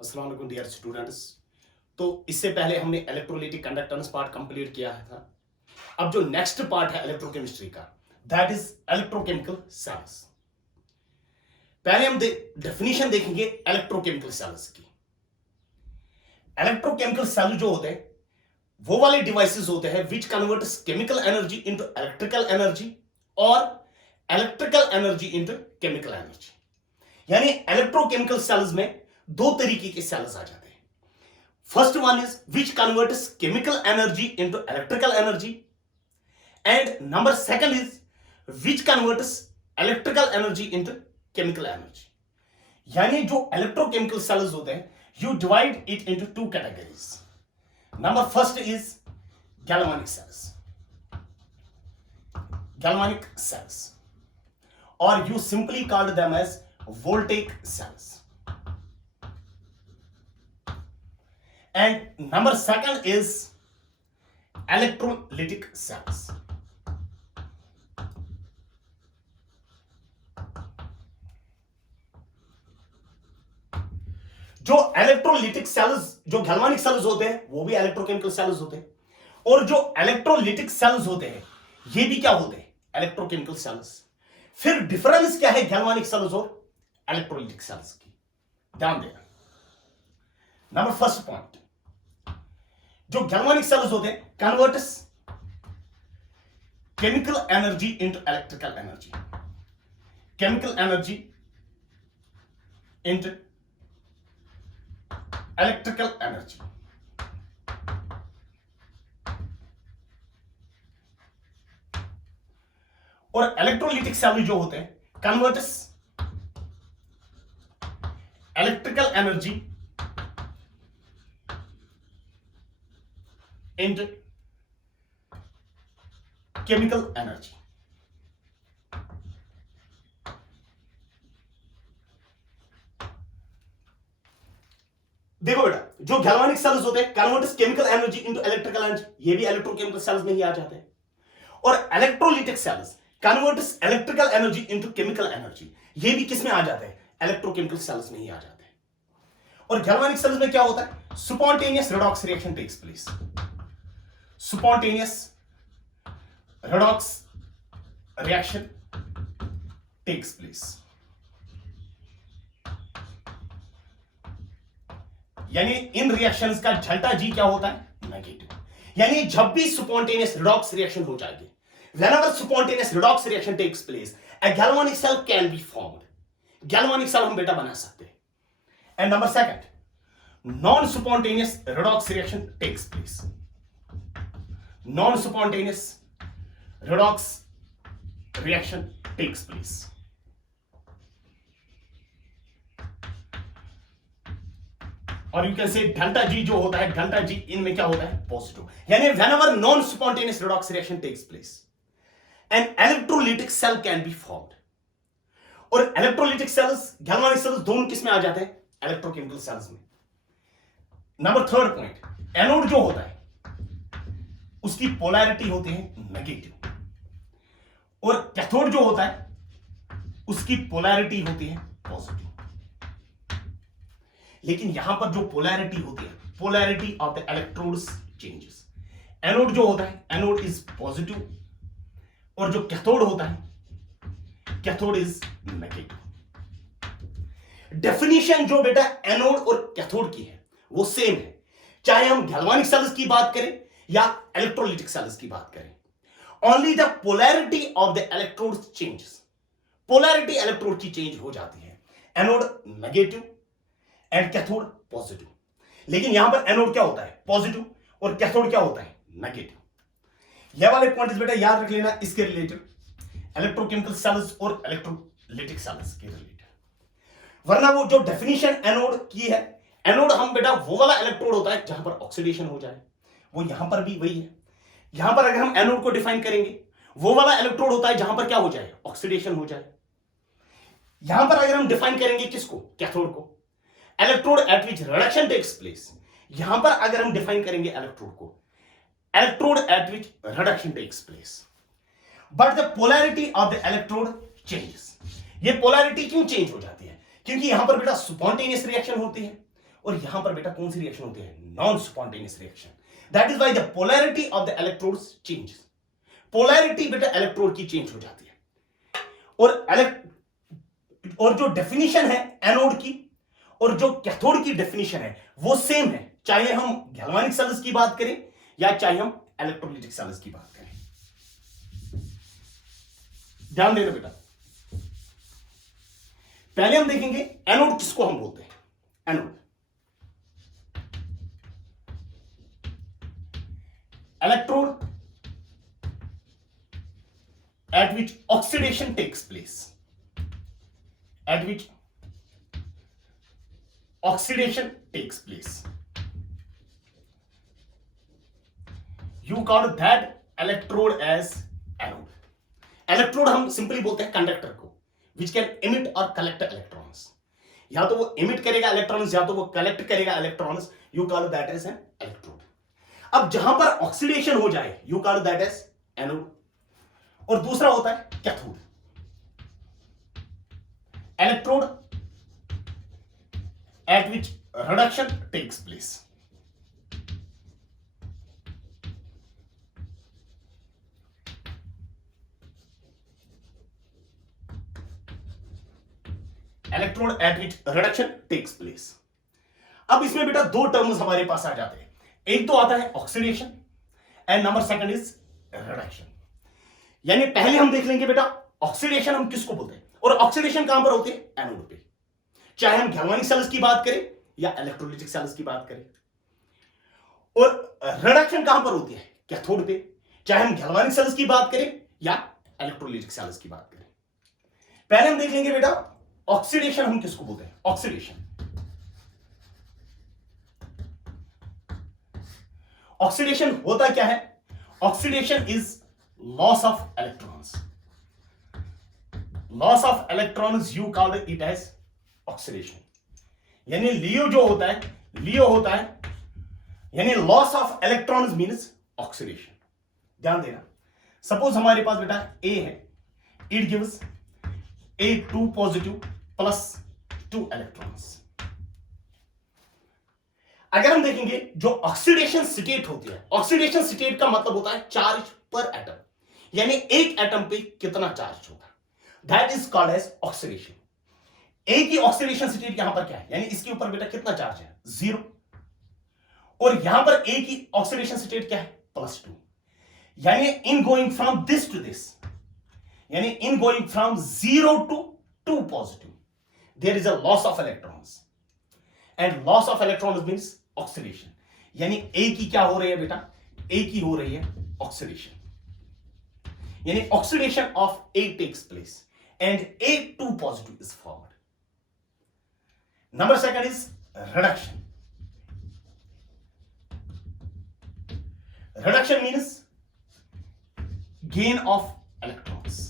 अस्सलाम वालेकुम dear students. तो इससे पहले हमने इलेक्ट्रोलाइटिक कंडक्टेंस पार्ट कंप्लीट किया था। अब जो नेक्स्ट पार्ट है इलेक्ट्रोकेमिस्ट्री का, दैट इज इलेक्ट्रोकेमिकल सेल्स। पहले हम डेफिनेशन देखेंगे इलेक्ट्रोकेमिकल सेल्स की। इलेक्ट्रोकेमिकल सेल जो होते हैं वो वाले डिवाइसेस होते हैं which converts chemical energy into electrical energy और electrical energy into chemical energy. यानी इलेक्ट्रोकेमिकल सेल्स में दो तरीके के सेल्स आ जाते हैं। First one is which converts chemical energy into electrical energy and number second is which converts electrical energy into chemical energy. यानी जो इलेक्ट्रोकेमिकल सेल्स होते हैं you divide it into two categories. Number first is galvanic cells. Galvanic cells, or you simply called them as voltaic cells. And number second is electrolytic cells. जो electrolytic sales, जो galvanic sales होते हैं वो भी electrochemical cells होते हैं, और जो इलेक्ट्रोलिटिक सेल्स होते हैं ये भी क्या होते हैं, इलेक्ट्रोकेमिकल सेल्स। फिर डिफरेंस क्या है गैल्वानिक सेल्स और इलेक्ट्रोलिटिक सेल्स की, ध्यान देना। नंबर फर्स्ट पॉइंट, जो गैल्वानिक सेल्स होते हैं converts chemical energy into electrical energy, chemical energy into electrical energy. और इलेक्ट्रोलिटिक सेल जो होते हैं converts electrical energy into chemical energy. देखो बेटा, जो गैल्वानिक सेल्स होते हैं converts chemical energy into electrical energy, ये भी इलेक्ट्रोकेमिकल सेल्स में ही आ जाते हैं। और electrolytic cells converts electrical energy into chemical energy, ये भी किस में आ जाते हैं, इलेक्ट्रोकेमिकल सेल्स में ही आ जाते हैं। और गैल्वानिक सेल्स में क्या होता है, spontaneous redox reaction takes place, spontaneous redox reaction takes place. यानी इन रिएक्शंस का डेल्टा जी क्या होता है, नेगेटिव। यानी जब भी स्पॉन्टेनियस रिडॉक्स रिएक्शन हो जाएगी, whenever spontaneous redox reaction takes place, a galvanic cell can be formed. galvanic cell हम बेटा बना सकते हैं। And number second, non-spontaneous redox reaction takes place. Non-spontaneous redox reaction takes place. और you can say delta G जो होता है, delta G इनमें क्या होता है, पॉजिटिव। यानी whenever non-spontaneous redox reaction takes place, an electrolytic cell can be formed. और इलेक्ट्रोलिटिक सेल्स, गैल्वानिक सेल्स दोनों किस में आ जाते हैं, इलेक्ट्रोकेमिकल सेल्स में। नंबर थर्ड पॉइंट, एनोड जो होता है उसकी पोलैरिटी होती है नेगेटिव, और कैथोड जो होता है उसकी पोलैरिटी होती है पॉजिटिव। लेकिन यहां पर जो पोलैरिटी होती है, polarity of the electrodes changes. Anode जो होता है, एनोड इज पॉजिटिव, और जो कैथोड होता है, कैथोड इज नेगेटिव। डेफिनेशन जो बेटा एनोड और कैथोड की है वो सेम है, चाहे हम गैल्वानिक सेल्स की बात करें या इलेक्ट्रोलिटिक सेल्स की बात करें। Only the polarity of the electrodes changes, polarity electrode की चेंज हो जाती है, anode negative and cathode positive. लेकिन यहां पर एनोड क्या होता है, पॉजिटिव, और कैथोड क्या होता है, नेगेटिव। ये वाले पॉइंट्स बेटा याद रख लेना इसके रिलेटेड, इलेक्ट्रोकेमिकल सेल्स और इलेक्ट्रोलिटिक सेल्स के रिलेटेड। वरना वो जो डेफिनेशन एनोड की है, एनोड हम बेटा वो वाला इलेक्ट्रोड होता है जहां पर ऑक्सीडेशन हो जाए, वो यहां पर भी वही है। यहां पर अगर हम एनोड को डिफाइन करेंगे, वो वाला इलेक्ट्रोड होता है जहां पर क्या हो जाए, ऑक्सीडेशन हो जाए। यहां पर अगर हम डिफाइन करेंगे किसको, कैथोड को, electrode at which reduction takes place. यहां पर अगर हम डिफाइन करेंगे इलेक्ट्रोड को, electrode at which reduction takes place, but the polarity of the electrode changes. ये पोलैरिटी क्यों चेंज हो जाती है, क्योंकि यहां पर बेटा स्पॉन्टेनियस रिएक्शन होती है, और यहां पर बेटा कौन सी रिएक्शन होती है? Non spontaneous reaction. That is why the polarity of the electrodes changes. Polarity बेटा इलेक्ट्रोड की चेंज हो जाती है. और जो डेफिनेशन है एनोड की और जो कैथोड की डेफिनेशन है वो सेम है, चाहे हम गैल्वेनिक सेल्स की बात करें या चाहे हम इलेक्ट्रोलाइटिक सेल्स की बात करें. ध्यान देना बेटा. पहले हम देखेंगे एनोड किसको हम बोलते हैं. Anode electrode at which oxidation takes place, at which oxidation takes place, you call that electrode as anode. electrode हम सिंपली बोलते हैं कंडक्टर को, which can emit or collect electrons. या तो वो emit करेगा electrons या तो वो collect करेगा electrons, you call that as an electrode. अब जहां पर ऑक्सीडेशन हो जाए you call that as anode. और दूसरा होता है cathode. Electrode at which reduction takes place. Electrode at which reduction takes place. अब इसमें बेटा दो टर्म्स हमारे पास आ जाते हैं. एक तो आता है oxidation and number second is reduction. यानी पहले हम देख लेंगे बेटा ऑक्सीडेशन हम किसको बोलते हैं और ऑक्सीडेशन कहां पर होती है? एनोड पे. चाहे हम गैल्वेनिक सेल्स की बात करें या इलेक्ट्रोलाइटिक सेल्स की बात करें. और रिडक्शन कहां पर होती है? कैथोड पे. चाहे हम गैल्वेनिक सेल्स की बात करें या इलेक्ट्रोलाइटिक सेल्स की बात करें. पहले हम देख लेंगे बेटा ऑक्सीडेशन हम किसको बोलते हैं. ऑक्सीडेशन ऑक्सीडेशन होता क्या है? Oxidation is loss of electrons. Loss of electrons you call it as oxidation. यानी लियो जो होता है, लियो होता है यानी loss of electrons means oxidation. ध्यान देना. सपोज हमारे पास बेटा ए है, it gives A2 positive plus 2 electrons. अगर हम देखेंगे जो ऑक्सीडेशन स्टेट होती है, ऑक्सीडेशन स्टेट का मतलब होता है चार्ज पर एटम. यानी एक एटम पे कितना चार्ज होगा, that is called as oxidation. A की ऑक्सीडेशन स्टेट यहां पर क्या है? यानी इसके ऊपर बेटा कितना चार्ज है? 0. और यहां पर ए की ऑक्सीडेशन स्टेट क्या है? +2. यानी in going from this to this, यानी in going from 0 to 2 positive, there is a loss of electrons. And loss of electrons means oxidation. यानी ए की क्या हो रही है बेटा? ए की हो रही है ऑक्सीडेशन. यानी oxidation of A takes place and A2 positive is formed. Number second is reduction. Reduction means gain of electrons.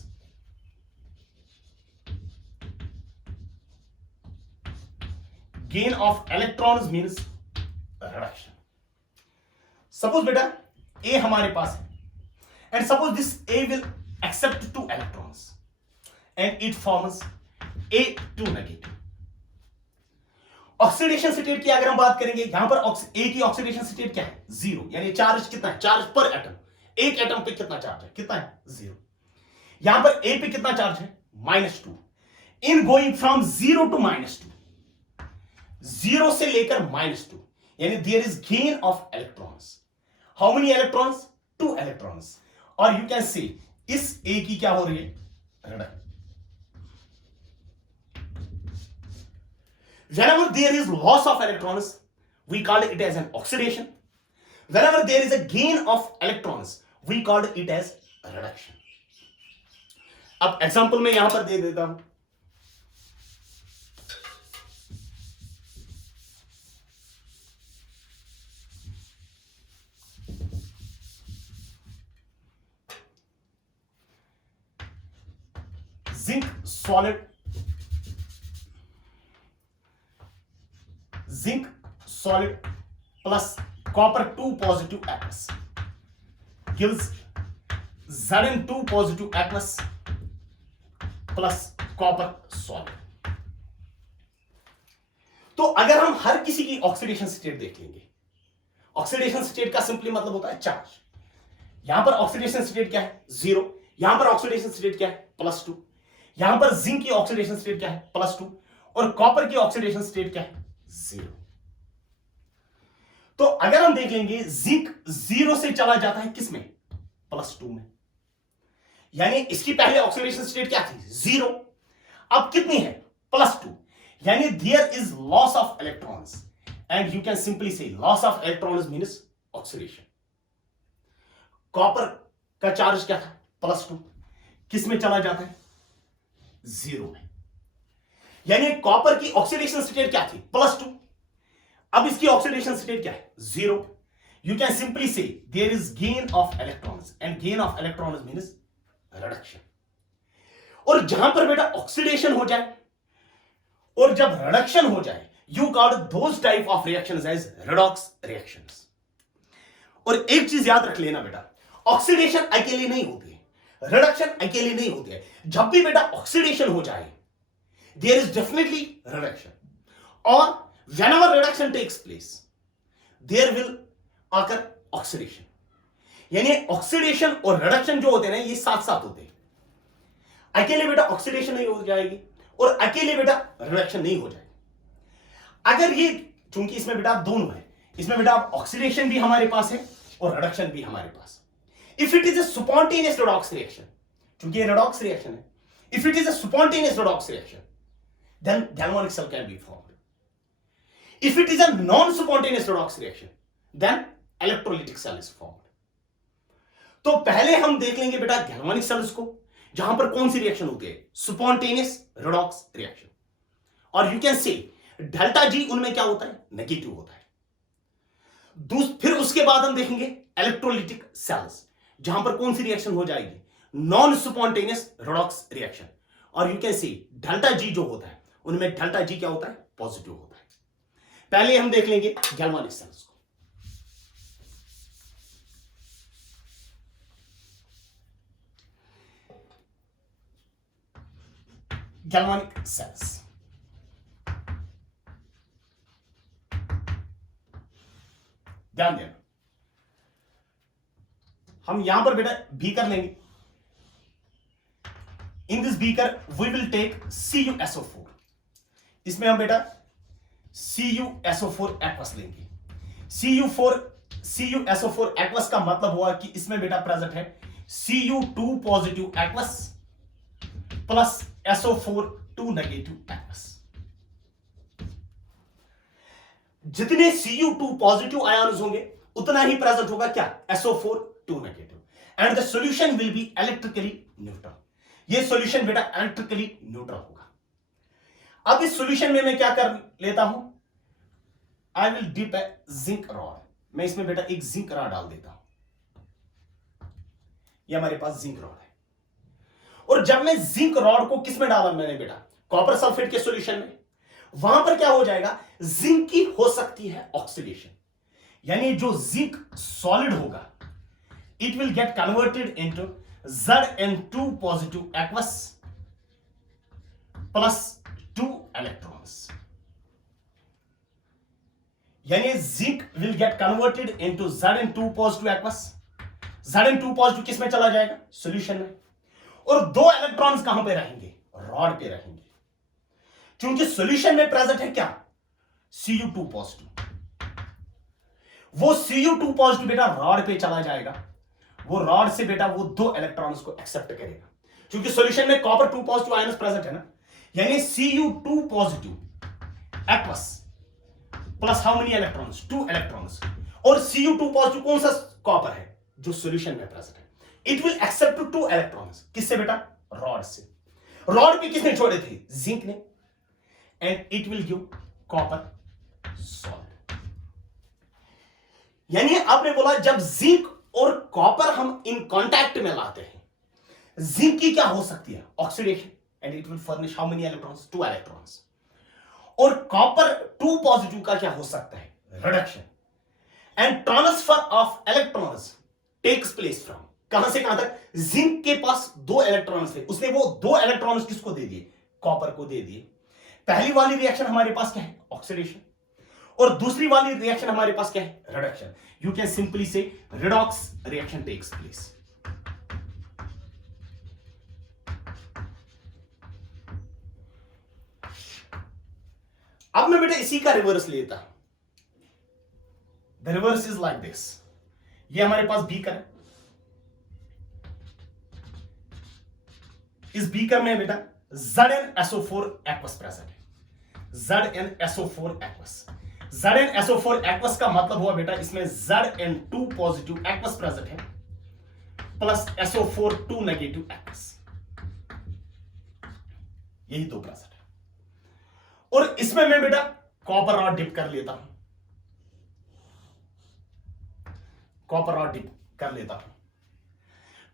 Gain of electrons means reduction. Suppose बेटा A हमारे पास है and suppose this A will accept 2 electrons and it forms A2 negative. Oxidation state की अगर हम बात करेंगे, यहां पर A की ऑक्सीडेशन स्टेट क्या है? 0. यानी चार्ज कितना है? चार्ज पर एटम. एक एटम पे कितना चार्ज है? कितना है? 0. यहां पर A पे कितना चार्ज है? -2. इन गोइंग फ्रॉम 0 to -2, 0 से लेकर -2, यानी there is gain of electrons. How many electrons? 2 electrons. और यू कैन से इस ए की क्या हो रही है? Reduction. whenever there is loss of electrons we call it as an oxidation. whenever there is a gain of electrons we call it as reduction. अब example मैं यहां पर दे देता हूं. zinc solid plus copper 2 positive atoms gives Zn2 positive atoms plus copper solid. तो अगर हम हर किसी की ऑक्सीडेशन स्टेट देख लेंगे, ऑक्सीडेशन स्टेट का सिंपली मतलब होता है चार्ज। यहां पर ऑक्सीडेशन स्टेट क्या है? 0। यहां पर ऑक्सीडेशन स्टेट क्या है? +2। यहां पर जिंक की ऑक्सीडेशन स्टेट क्या है? +2। और कॉपर की ऑक्सीडेशन स्टेट क्या है? 0। तो अगर हम देख लेंगे जिंक 0 से चला जाता है किसमें? +2 में। यानी इसकी पहले ऑक्सीडेशन स्टेट क्या थी? 0। अब कितनी है? +2। यानी there is loss of electrons and you can simply say loss of electrons means oxidation. Copper का चार्ज क्या था? +2। किस में चला जाता है? 0 में। यानी कॉपर की ऑक्सीडेशन स्टेट क्या थी? +2। अब इसकी ऑक्सीडेशन स्टेट क्या है? 0। You can simply say there is gain of electrons and gain of electrons means reduction. और जहां पर बेटा ऑक्सीडेशन हो जाए और जब रिडक्शन हो जाए, you call those type of reactions as redox reactions. और एक चीज याद रख लेना बेटा, ऑक्सीडेशन अकेले नहीं होती है, रिडक्शन अकेले नहीं होती है। जब भी बेटा ऑक्सीडेशन हो जाए, देयर इज डेफिनेटली रिडक्शन, और whenever reduction takes place there will occur oxidation। यानी ऑक्सीडेशन और रिडक्शन जो होते हैं ना, ये साथ साथ होते हैं। अकेले बेटा ऑक्सीडेशन नहीं हो जाएगी और अकेले बेटा रिडक्शन नहीं हो जाएगी। अगर ये, चूंकि इसमें बेटा दोनों है, इसमें बेटा ऑक्सीडेशन भी हमारे पास है और रिडक्शन भी हमारे पास। If it is a spontaneous redox reaction, चूंकि ये रेडॉक्स रिएक्शन है, if it is a spontaneous redox reaction then galvanic cell can be formed. If it is a non-spontaneous redox reaction, then electrolytic cell is formed। तो पहले हम देख लेंगे बेटा galvanic cells को, जहां पर कौन सी रिएक्शन होती है? Spontaneous redox reaction. और you can say delta G उनमें क्या होता है? नेगेटिव होता है। फिर उसके बाद हम देखेंगे इलेक्ट्रोलिटिक सेल्स, जहां पर कौन सी रिएक्शन हो जाएगी? Non spontaneous redox reaction. और you can say delta G जो होता है, उनमें डेल्टा जी क्या होता है? पॉजिटिव होता है। पहले हम देख लेंगे गैल्वानिक सेल्स को। गैल्वानिक सेल्स, ध्यान देना, हम यहां पर बेटा बीकर लेंगे। In this beaker we will take CuSO4। इसमें हम बेटा CuSO4 एक्वस लेंगे। CuSO4 एक्वस का मतलब हुआ कि इसमें बेटा प्रेजेंट है Cu2 positive aqueous plus SO4 2 negative aqueous. जितने Cu2 पॉजिटिव आयन्स होंगे उतना ही प्रेजेंट होगा क्या? SO4 2 negative. And the solution will be electrically neutral. ये सॉल्यूशन बेटा इलेक्ट्रिकली न्यूट्रल होगा। अब इस सॉल्यूशन में मैं क्या कर लेता हूं? I will dip a zinc rod. मैं इसमें बेटा एक जिंक रॉड डाल देता हूं। ये हमारे पास जिंक रॉड है। और जब मैं जिंक रॉड को किस में डाला मैंने बेटा? कॉपर सल्फेट के सॉल्यूशन में। वहां पर क्या हो जाएगा? जिंक की हो सकती है ऑक्सीडेशन। यानी जो जिंक सॉलिड होगा, it will get converted into Zn2 positive aqueous plus 2 electrons. यानी zinc will get converted into Zn2 positive aqueous. Zn2 positive किस में चला जाएगा? सॉल्यूशन में। और 2 इलेक्ट्रॉन्स कहां पे रहेंगे? रॉड पे रहेंगे। क्योंकि सॉल्यूशन में प्रेजेंट है क्या? Cu2 positive. वो Cu2 पॉजिटिव बेटा रॉड पे चला जाएगा। वो रॉड से बेटा वो 2 इलेक्ट्रॉन्स को एक्सेप्ट करेगा, क्योंकि सॉल्यूशन में कॉपर 2 पॉजिटिव आयन्स प्रेजेंट है ना। यानी Cu2 positive aqueous plus how many electrons? 2 electrons. और Cu2 पॉजिटिव कौन सा कॉपर है? जो सॉल्यूशन में प्रेजेंट है। It will accept 2 electrons. किससे बेटा? रॉड से। रॉड पे किसने छोड़े थे? जिंक ने। And it will give copper salt. यानी आपने बोला जब जिंक और कॉपर हम इन कांटेक्ट में लाते हैं, जिंक की क्या हो सकती है? Oxidation. And it will furnish how many electrons? 2 electrons. और कॉपर 2 पॉजिटिव का क्या हो सकता है? Reduction. And transfer of electrons takes place from, कहां से कहां तक? जिंक के पास 2 इलेक्ट्रॉन्स थे, उसने वो 2 इलेक्ट्रॉन्स किसको दे दिए? कॉपर को दे दिए। पहली वाली रिएक्शन हमारे पास क्या है? ऑक्सीडेशन। और दूसरी वाली रिएक्शन हमारे पास क्या है? रिडक्शन। यू कैन सिंपली से रिडॉक्स रिएक्शन टेक्स प्लेस। अब मैं बेटा इसी का रिवर्स लेता हूं। The reverse is like this. ये हमारे पास बीकर है, इस बीकर में बेटा ZnSO4 एक्वस प्रेजेंट है। ZnSO4 aqueous. ZnSO4 एक्वस का मतलब हुआ बेटा इसमें Zn2 पॉजिटिव एक्वस प्रेजेंट है प्लस SO4 2 नेगेटिव एक्वस, यही दो प्रेजेंट है। और इसमें मैं बेटा कॉपर रॉड डिप कर लेता हूं, कॉपर रॉड डिप कर लेता हूं।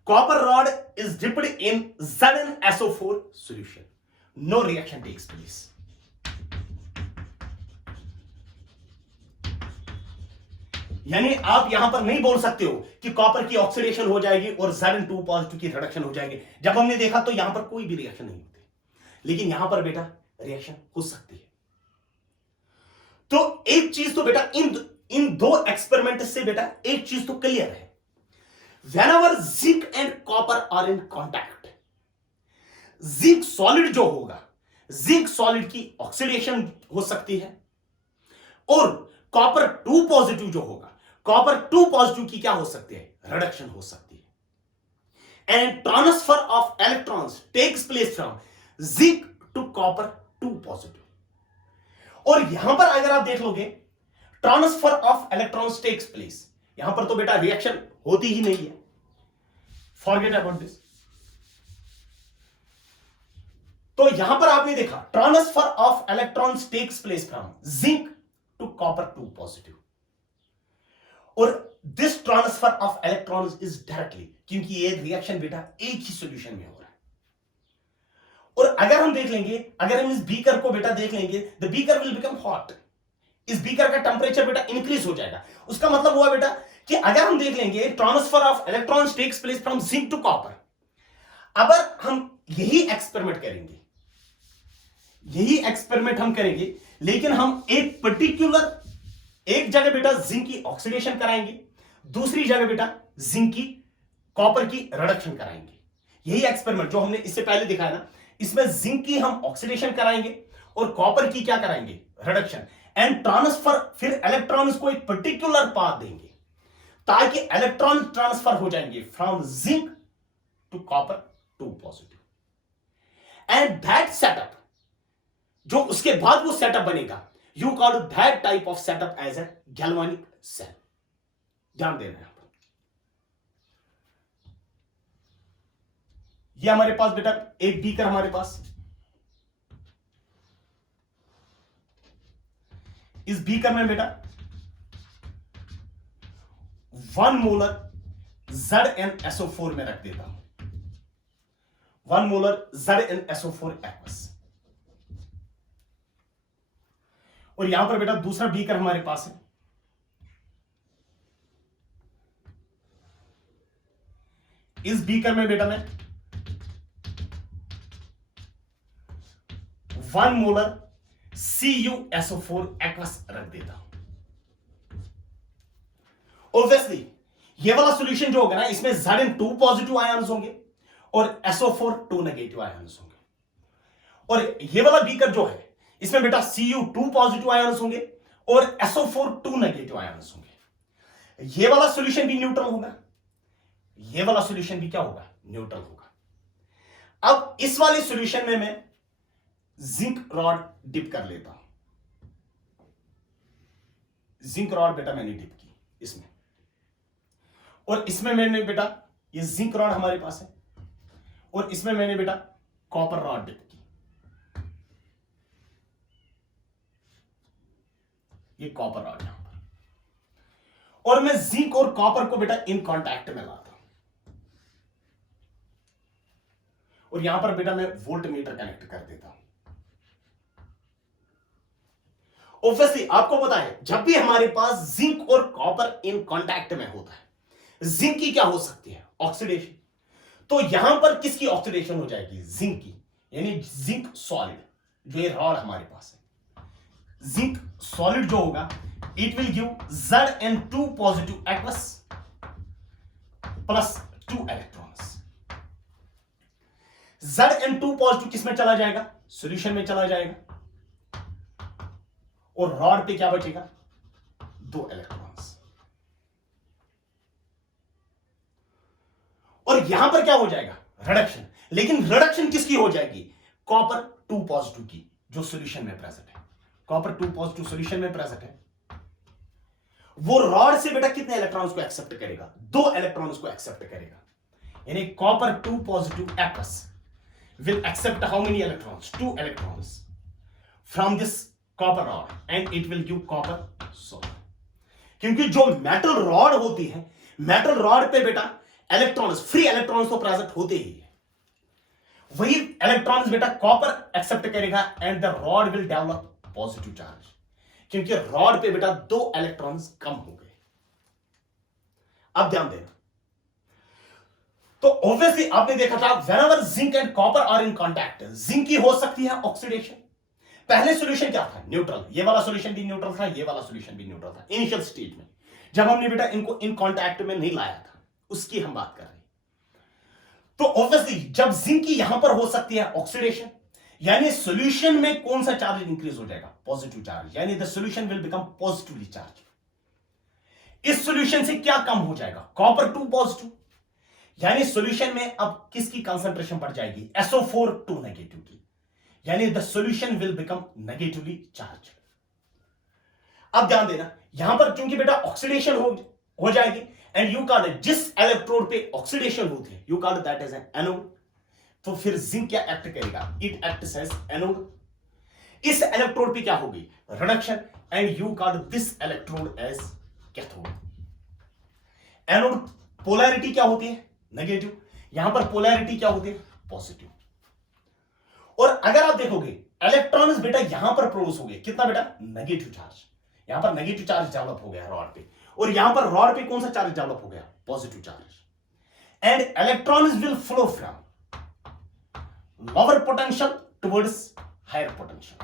Copper rod is dipped in ZnSO4 solution. No reaction takes place. यानी आप यहां पर नहीं बोल सकते हो कि कॉपर की ऑक्सीडेशन हो जाएगी और Zn2 पॉजिटिव की रिडक्शन हो जाएगी। जब हमने देखा तो यहां पर कोई भी रिएक्शन नहीं होती, लेकिन यहां पर बेटा रिएक्शन हो सकती है। तो एक चीज तो बेटा इन दो एक्सपेरिमेंट से बेटा एक चीज तो क्लियर है, whenever zinc and copper are in contact, zinc solid जो होगा, जिंक सॉलिड की ऑक्सीडेशन हो सकती है और कॉपर 2 पॉजिटिव जो होगा, कॉपर 2 पॉजिटिव की क्या हो सकती है? रिडक्शन हो सकती है। And transfer of electrons takes place from zinc to copper 2 positive. और यहां पर अगर आप देख लोगे transfer of electrons takes place, यहां पर तो बेटा रिएक्शन होती ही नहीं है, फॉरगेट अबाउट दिस। तो यहां पर आपने देखा transfer of electrons takes place from zinc to copper 2 positive. और this transfer of electrons is directly, क्योंकि ये रिएक्शन बेटा एक ही सॉल्यूशन में हो रहा है। और अगर हम देख लेंगे, अगर हम इस बीकर को बेटा देख लेंगे, the beaker will become hot. इस बीकर का टेंपरेचर बेटा इंक्रीज हो जाएगा। उसका मतलब हुआ बेटा कि अगर हम देख लेंगे transfer of electrons takes place from zinc to copper, अगर हम यही एक्सपेरिमेंट करेंगे, यही एक्सपेरिमेंट हम करेंगे, लेकिन हम एक पर्टिकुलर एक जगह बेटा जिंक की ऑक्सीडेशन कराएंगे, दूसरी जगह बेटा जिंक की कॉपर की रिडक्शन कराएंगे। यही एक्सपेरिमेंट जो हमने इससे पहले दिखाया ना, इसमें जिंक की हम ऑक्सीडेशन कराएंगे और कॉपर की क्या कराएंगे? रिडक्शन। एंड ट्रांसफर, फिर इलेक्ट्रॉन्स को एक पर्टिकुलर पाथ देंगे ताकि इलेक्ट्रॉन ट्रांसफर हो जाएंगे from zinc to copper 2 positive. And that setup, जो उसके बाद वो सेटअप बनेगा, you call that type of setup as a galvanic cell. ध्यान देना है। ये हमारे पास बेटा एक बीकर, हमारे पास इस बीकर में बेटा 1 मोलर ZnSO4 में रख देता हूं, 1 मोलर ZnSO4 एक्वस। और यहां पर बेटा दूसरा बीकर हमारे पास है, इस बीकर में बेटा मैं 1 मोलर CuSO4 एक्वस रख देता हूं। ऑब्वियसली ये वाला सॉल्यूशन जो होगा ना, इसमें Zn2 पॉजिटिव आयन्स होंगे और SO4 2 नेगेटिव आयन्स होंगे। और ये वाला बीकर जो है, इसमें बेटा Cu2 पॉजिटिव आयन्स होंगे और SO4 2 नेगेटिव आयन्स होंगे। ये वाला सॉल्यूशन भी न्यूट्रल होगा, ये वाला सॉल्यूशन भी क्या होगा? न्यूट्रल होगा। अब इस वाले सॉल्यूशन में मैं जिंक रॉड डिप कर लेता हूं। जिंक रॉड बेटा मैंने डिप की इसमें, और इसमें मैंने बेटा ये जिंक रॉड हमारे पास है और इसमें मैंने बेटा कॉपर रॉड डिप की। ये कॉपर रॉड यहां पर, और मैं जिंक और कॉपर को बेटा इन कांटेक्ट में लाता हूं और यहां पर बेटा मैं वोल्ट मीटर कनेक्ट कर देता हूं। ऑब्वियसली आपको पता है, जब भी हमारे पास जिंक और कॉपर इन कांटेक्ट में होता है, जिंक की क्या हो सकती है? ऑक्सीडेशन। तो यहां पर किसकी ऑक्सीडेशन हो जाएगी? जिंक की, यानी जिंक सॉलिड, जो ये रॉड हमारे पास है, जिंक सॉलिड जो होगा, it will give Zn2 positive aqueous plus 2 electrons. Zn2 positive किसमें चला जाएगा? सॉल्यूशन में चला जाएगा, और रॉड पे क्या बचेगा? 2 इलेक्ट्रॉन्स। और यहां पर क्या हो जाएगा? रिडक्शन। लेकिन रिडक्शन किसकी हो जाएगी? कॉपर 2 पॉजिटिव की, जो सॉल्यूशन में प्रेजेंट है। कॉपर 2 पॉजिटिव सॉल्यूशन में प्रेजेंट है, वो रॉड से बेटा कितने इलेक्ट्रॉन्स को एक्सेप्ट करेगा? 2 इलेक्ट्रॉन्स को एक्सेप्ट करेगा। यानी copper 2 positive aqueous will accept how many electrons? 2 electrons from this copper rod and it will give copper solid. क्योंकि जो मेटल रॉड होती है, मेटल रॉड पे बेटा इलेक्ट्रॉन्स, फ्री इलेक्ट्रॉन्स तो प्रेजेंट होते ही है, वही इलेक्ट्रॉन्स बेटा कॉपर एक्सेप्ट करेगा and the rod will develop positive charge, क्योंकि रॉड पे बेटा 2 इलेक्ट्रॉन्स कम हो गए। अब ध्यान देना, तो ऑब्वियसली आपने देखा था whenever zinc and copper are in contact, zinc की हो सकती है ऑक्सीडेशन। पहले सॉल्यूशन क्या था? न्यूट्रल। ये वाला सॉल्यूशन भी न्यूट्रल था, ये वाला सॉल्यूशन भी न्यूट्रल था इनिशियल स्टेज में, जब हमने बेटा इनको इन कांटेक्ट में नहीं लाया था, उसकी हम बात कर रहे हैं। तो ऑब्वियसली जब जिंक की यहां पर हो सकती है ऑक्सीडेशन, यानी सॉल्यूशन में कौन सा चार्ज इंक्रीज हो जाएगा? पॉजिटिव चार्ज, यानी the solution will become positively charge. इस सॉल्यूशन से क्या कम हो जाएगा? कॉपर 2 पॉजिटिव, यानी सॉल्यूशन में अब किसकी कंसंट्रेशन बढ़ जाएगी? SO4 2 नेगेटिव की, यानी the solution will become negatively charge. अब ध्यान देना, यहां पर क्योंकि बेटा ऑक्सीडेशन हो जाएगी, एंड यू कॉल इट, जिस इलेक्ट्रोड पे ऑक्सीडेशन होती है you call that as an anode. तो फिर जिंक क्या एक्ट करेगा? It acts as anode. इस इलेक्ट्रोड पे क्या होगी? Reduction, and you call this electrode as cathode. Anode polarity क्या होती है? नेगेटिव। यहां पर पोलैरिटी क्या होती है? पॉजिटिव। और अगर आप देखोगे इलेक्ट्रॉन्स बेटा यहां पर प्रोड्यूस हो गए, कितना बेटा? Negative charge. यहां पर नेगेटिव चार्ज डेवलप हो गया रॉड पे, और यहां पर रॉड पे कौन सा चार्ज डेवलप हो गया? Positive charge. And electrons will flow from lower potential towards higher potential.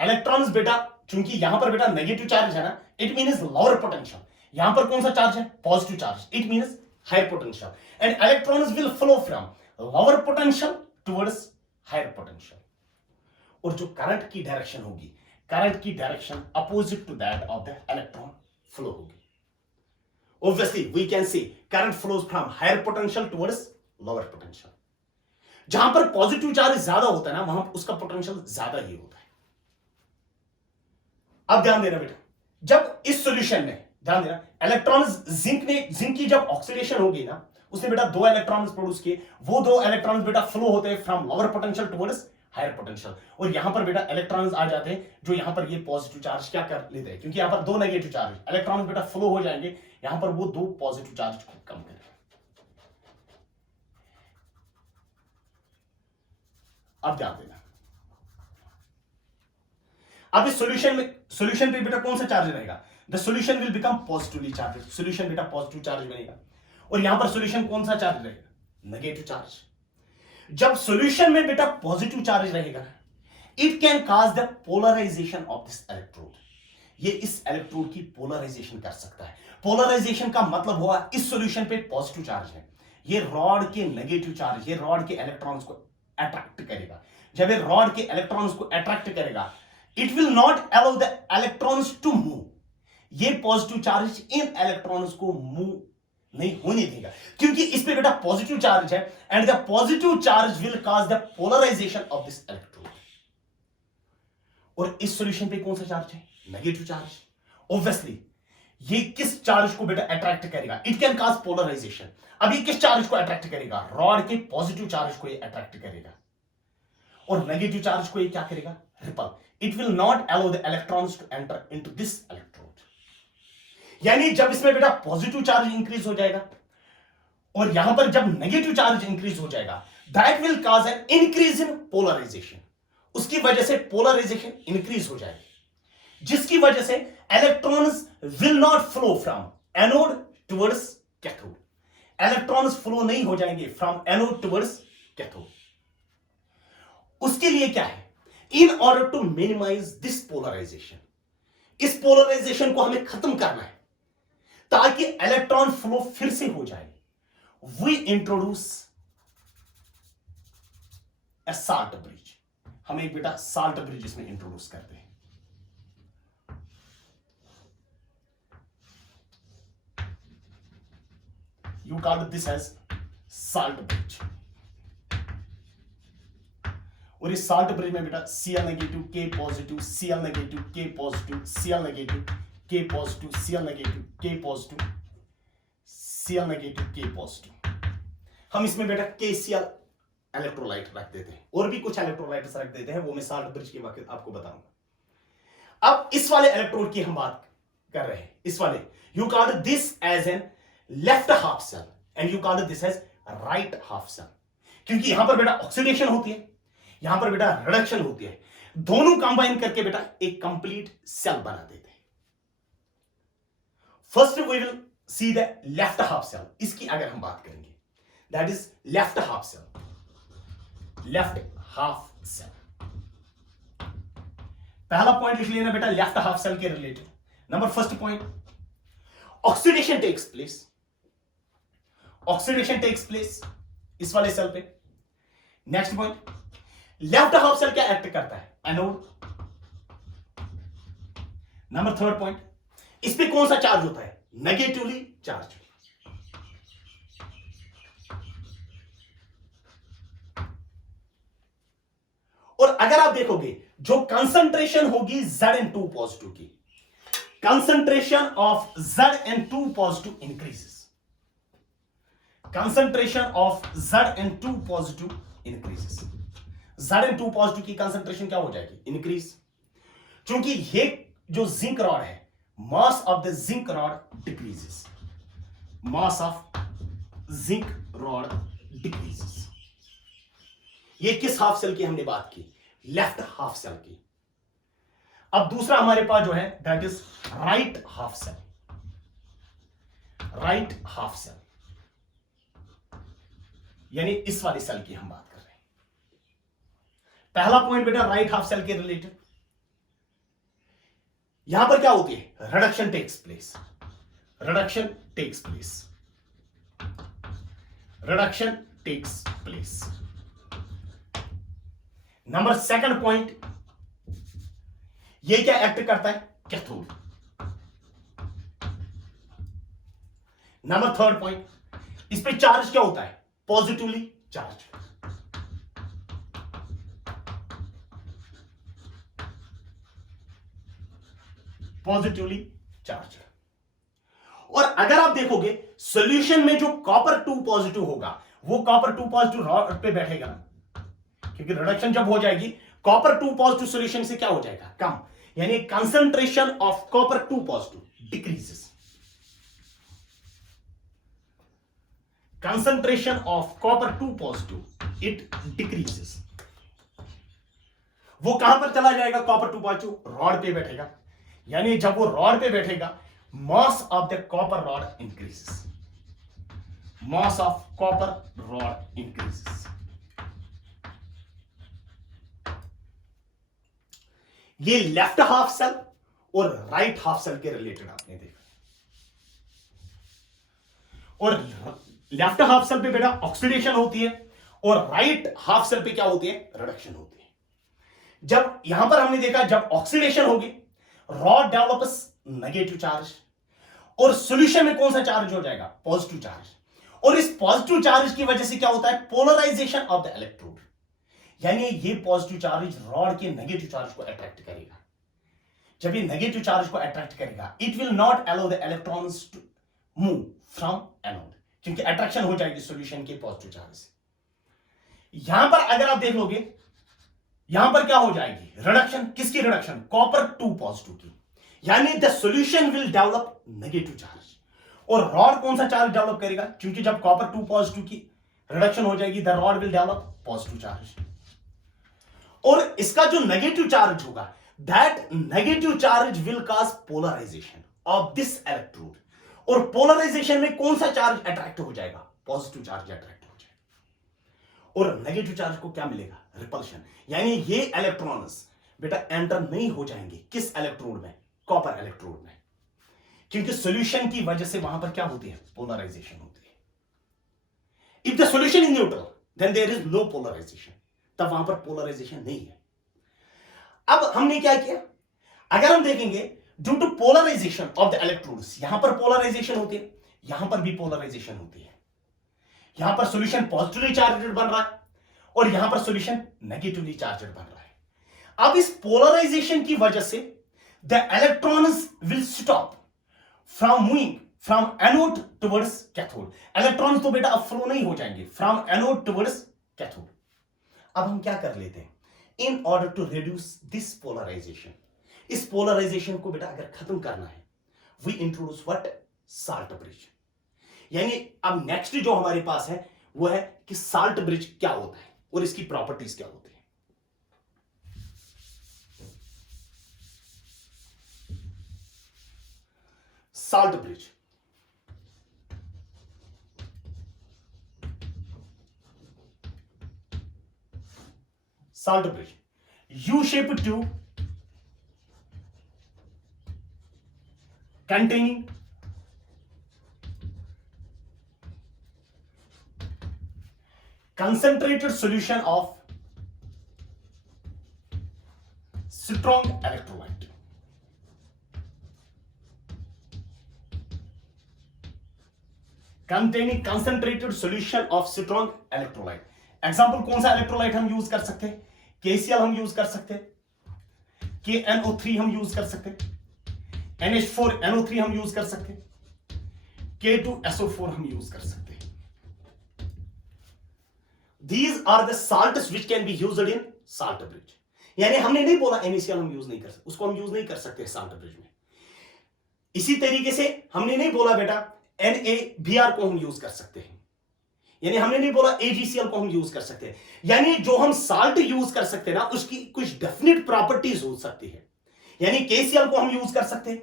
Electrons बेटा चूंकि यहां पर बेटा नेगेटिव चार्ज है ना, इट मींस लोअर पोटेंशियल। यहां पर कौन सा चार्ज है? Positive charge, it means higher potential. And electrons will flow from lower potential towards higher potential. और जो करंट की डायरेक्शन होगी, करंट की direction opposite to that of the electron flow होगी। Obviously we can see current flows from higher potential towards lower potential। जहां पर positive charge ज्यादा होता है ना, वहां उसका पोटेंशियल ज्यादा ही होता है। अब ध्यान देना बेटा, जब इस सॉल्यूशन में ध्यान देना, इलेक्ट्रॉन्स जिंक की जब ऑक्सीडेशन होगी ना, उसने बेटा 2 इलेक्ट्रॉन्स प्रोड्यूस किए, वो 2 इलेक्ट्रॉन्स बेटा फ्लो होते हैं from lower potential towards higher potential, और यहां पर बेटा इलेक्ट्रॉन्स आ जाते हैं जो यहां पर ये पॉजिटिव चार्ज क्या कर लेते हैं, क्योंकि यहां पर 2 नेगेटिव चार्ज, इलेक्ट्रॉन्स बेटा फ्लो हो जाएंगे, यहां पर वो 2 पॉजिटिव चार्ज को कम करेंगे। अब ध्यान देना, अब इस सॉल्यूशन पे बेटा कौन सा चार्ज रहेगा? The solution will become positively charge. Solution बेटा पॉजिटिव चार्ज बनेगा, और यहां पर सॉल्यूशन कौन सा चार्ज रहेगा? Negative charge. जब सॉल्यूशन में बेटा पॉजिटिव चार्ज रहेगा, it can cause the polarization of this electrode. ये इस इलेक्ट्रोड की पोलराइजेशन कर सकता है। पोलराइजेशन का मतलब हुआ इस सॉल्यूशन पे पॉजिटिव चार्ज है, ये रॉड के नेगेटिव चार्ज, ये रॉड के इलेक्ट्रॉन्स को अट्रैक्ट करेगा। जब ये रॉड के इलेक्ट्रॉन्स को अट्रैक्ट करेगा, it will not allow the electrons to move. ये पॉजिटिव चार्ज इन इलेक्ट्रॉन्स को मूव नहीं होने देगा, क्योंकि इस पे बेटा पॉजिटिव चार्ज है, and the positive charge will cause the polarization of this electrode. और इस सॉल्यूशन पे कौन सा चार्ज है? Negative charge. ऑब्वियसली ये किस चार्ज को बेटा अट्रैक्ट करेगा? It can cause polarization. अब ये किस चार्ज को अट्रैक्ट करेगा? रॉड के पॉजिटिव चार्ज को ये अट्रैक्ट करेगा, और नेगेटिव चार्ज को ये क्या करेगा? Repel. It will not allow the electrons to enter into this electrode. यानी जब इसमें बेटा पॉजिटिव चार्ज इंक्रीज हो जाएगा, और यहां पर जब नेगेटिव चार्ज इंक्रीज हो जाएगा, that will cause an increase in polarization. उसकी वजह से पोलराइजेशन इंक्रीज हो जाएगी, जिसकी वजह से electrons will not flow from anode towards cathode. Electrons flow नहीं हो जाएंगे फ्रॉम एनोड टुवर्ड्स कैथोड। उसके लिए क्या है, in order to minimize this polarization, इस पोलराइजेशन को हमें खत्म करना है ताकि इलेक्ट्रॉन फ्लो फिर से हो जाए, we introduce a salt bridge, हम एक बेटा साल्ट ब्रिज इसमें इंट्रोड्यूस करते हैं। You call this as salt bridge, और इस साल्ट ब्रिज में बेटा Cl negative, K positive, Cl negative, K positive, Cl negative, K positive, Cl negative, K positive, Cl negative, K positive, हम इसमें बेटा KCl इलेक्ट्रोलाइट रख देते हैं, और भी कुछ इलेक्ट्रोलाइट्स रख देते हैं, वो मैं साल्ट ब्रिज के वक्त आपको बताऊंगा। अब इस वाले इलेक्ट्रोड की हम बात कर रहे हैं, इस वाले, you call this as an left half cell and you call this as right half cell, क्योंकि यहां पर बेटा ऑक्सीडेशन होती है, यहां पर बेटा रिडक्शन होती है, दोनों कंबाइन करके बेटा एक कंप्लीट सेल बना देते हैं। First we will see the left half cell, इसकी अगर हम बात करेंगे, that is left half cell, left half cell. पहला पॉइंट लिख लेना बेटा लेफ्ट हाफ सेल के related. Number first point, oxidation takes place, oxidation takes place इस वाले सेल पे। Next point, left half cell क्या एक्ट करता है, एनोड। नंबर थर्ड पॉइंट, इस पे कौन सा चार्ज होता है, नेगेटिवली चार्ज। और अगर आप देखोगे जो कंसंट्रेशन होगी Zn2 पॉजिटिव की, concentration of Zn2 positive increases, concentration of Zn2 positive increases, Zn2 positive की कंसंट्रेशन क्या हो जाएगी, इंक्रीज, क्योंकि ये जो जिंक रॉड है, mass of the zinc rod decreases, mass of zinc rod decreases. ये किस हाफ सेल की हमने बात की, लेफ्ट हाफ सेल की। अब दूसरा हमारे पास जो है that is right half cell, right half cell, यानी इस वाली सेल की हम बात कर रहे हैं। पहला पॉइंट बेटा राइट हाफ सेल के रिलेटेड, यहां पर क्या होती है, reduction takes place, reduction takes place, reduction takes place. Number second point, ये क्या एक्ट करता है, कैथोड। नंबर थर्ड पॉइंट, इस पे चार्ज क्या होता है, पॉजिटिवली चार्ज, पॉजिटिवली चार्ज। और अगर आप देखोगे सॉल्यूशन में जो कॉपर 2 पॉजिटिव होगा, वो कॉपर 2 पॉजिटिव रॉड पे बैठेगा ना, क्योंकि रिडक्शन जब हो जाएगी कॉपर 2 पॉजिटिव सॉल्यूशन से क्या हो जाएगा, कम, यानी concentration of copper 2 positive decreases, concentration of copper 2 positive it decreases. वो कहां पर चला जाएगा, कॉपर 2 पॉजिटिव रॉड पे बैठेगा, यानी जब वो रॉड पे बैठेगा mass of the copper rod increases, mass of copper rod increases. ये लेफ्ट हाफ सेल और राइट हाफ सेल के रिलेटेड आपने देखा। और लेफ्ट हाफ सेल पे बेटा ऑक्सीडेशन होती है और राइट हाफ सेल पे क्या होती है, रिडक्शन होती है। जब यहां पर हमने देखा जब ऑक्सीडेशन होगी रॉड डेवलप्स नेगेटिव चार्ज, और सॉल्यूशन में कौन सा चार्ज हो जाएगा, पॉजिटिव चार्ज, और इस पॉजिटिव चार्ज की वजह से क्या होता है, पोलराइजेशन ऑफ द इलेक्ट्रोड, यानी ये पॉजिटिव चार्ज रॉड के नेगेटिव चार्ज को अट्रैक्ट करेगा। जब ये नेगेटिव चार्ज को अट्रैक्ट करेगा it will not allow the electrons to move from anode, क्योंकि अट्रैक्शन हो जाएगी सॉल्यूशन के पॉजिटिव चार्ज से। यहां पर अगर आप देख लोगे यहां पर क्या हो जाएगी, रिडक्शन, किसकी रिडक्शन, कॉपर 2 पॉजिटिव की, यानी the solution will develop negative charge, और रॉड कौन सा चार्ज डेवलप करेगा, क्योंकि जब कॉपर 2 पॉजिटिव की रिडक्शन हो जाएगी the rod will develop positive charge, और इसका जो नेगेटिव चार्ज होगा that negative charge will cause polarization of this electrode, और पोलराइजेशन में कौन सा चार्ज अट्रैक्ट हो जाएगा, पॉजिटिव चार्ज अट्रैक्ट हो जाएगा, और नेगेटिव चार्ज को क्या मिलेगा, रिपल्शन, यानी ये इलेक्ट्रॉन्स बेटा एंटर नहीं हो जाएंगे किस इलेक्ट्रोड में, कॉपर इलेक्ट्रोड में, क्योंकि सॉल्यूशन की वजह से वहां पर क्या होती है, पोलराइजेशन होती है। If the solution is neutral then there is no polarization, तब वहां पर पोलराइजेशन नहीं है। अब हमने क्या किया, अगर हम देखेंगे due to polarization of the electrodes, यहां पर पोलराइजेशन होती है, यहां पर भी पोलराइजेशन होती है, यहां पर सॉल्यूशन पॉजिटिवली चार्जड बन रहा है और यहां पर सॉल्यूशन नेगेटिवली चार्जड बन रहा है। अब इस पोलराइजेशन की वजह से the electrons will stop from moving from anode towards cathode. Electrons तो बेटा अब फ्लो नहीं हो जाएंगे फ्रॉम एनोड टुवर्ड्स कैथोड। अब हम क्या कर लेते हैं, in order to reduce this polarization, इस पोलराइजेशन को बेटा अगर खत्म करना है, we introduce what, salt bridge. यानी अब नेक्स्ट जो हमारे पास है वो है कि साल्ट ब्रिज क्या होता है और इसकी प्रॉपर्टीज क्या होती है। Salt bridge, salt bridge, U shape tube containing concentrated solution of strong electrolyte, containing concentrated solution of strong electrolyte। Example कौन सा इलेक्ट्रोलाइट हम यूज कर सकते हैं, KCl हम यूज कर सकते हैं, KNO3 हम यूज कर सकते हैं, NH4NO3 हम यूज कर सकते हैं, K2SO4 हम यूज कर सकते हैं। These are the salts which can be used in salt bridge। यानी हमने नहीं बोला NaCl हम यूज नहीं कर सकते, उसको हम यूज नहीं कर सकते साल्ट ब्रिज में। इसी तरीके से हमने नहीं बोला बेटा NaBr को हम यूज कर सकते हैं, यानी हमने नहीं बोला AgCl को हम यूज कर सकते हैं। यानी जो हम साल्ट यूज कर सकते हैं ना, उसकी कुछ डेफिनेट प्रॉपर्टीज हो सकती है। यानी KCl को हम यूज कर सकते हैं,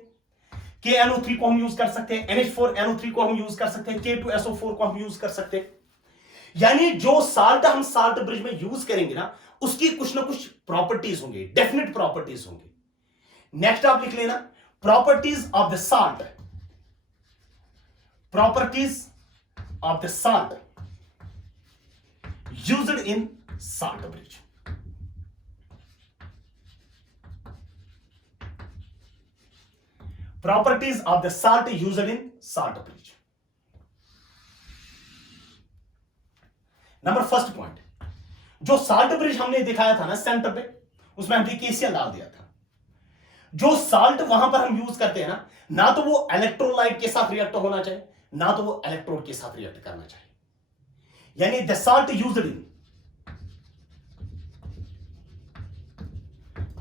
KNO3 को हम यूज कर सकते हैं, NH4NO3 को हम यूज कर सकते हैं, K2SO4 को हम यूज कर सकते हैं। यानी जो साल्ट हम साल्ट ब्रिज में यूज करेंगे ना, उसकी कुछ ना कुछ प्रॉपर्टीज होंगे, डेफिनेट प्रॉपर्टीज होंगे। नेक्स्ट आप लिख लेना, properties of the salt, properties of the salt used in salt bridge. Properties of the salt used in salt bridge। Number first point, जो साल्ट ब्रिज हमने दिखाया था ना सेंटर पे, उसमें हमने KCl डाल दिया था। जो साल्ट वहां पर हम यूज करते हैं ना, ना तो वो इलेक्ट्रोलाइट के साथ रिएक्ट होना चाहिए, ना तो वो इलेक्ट्रोड के साथ रिएक्ट करना चाहिए। यानी the salt used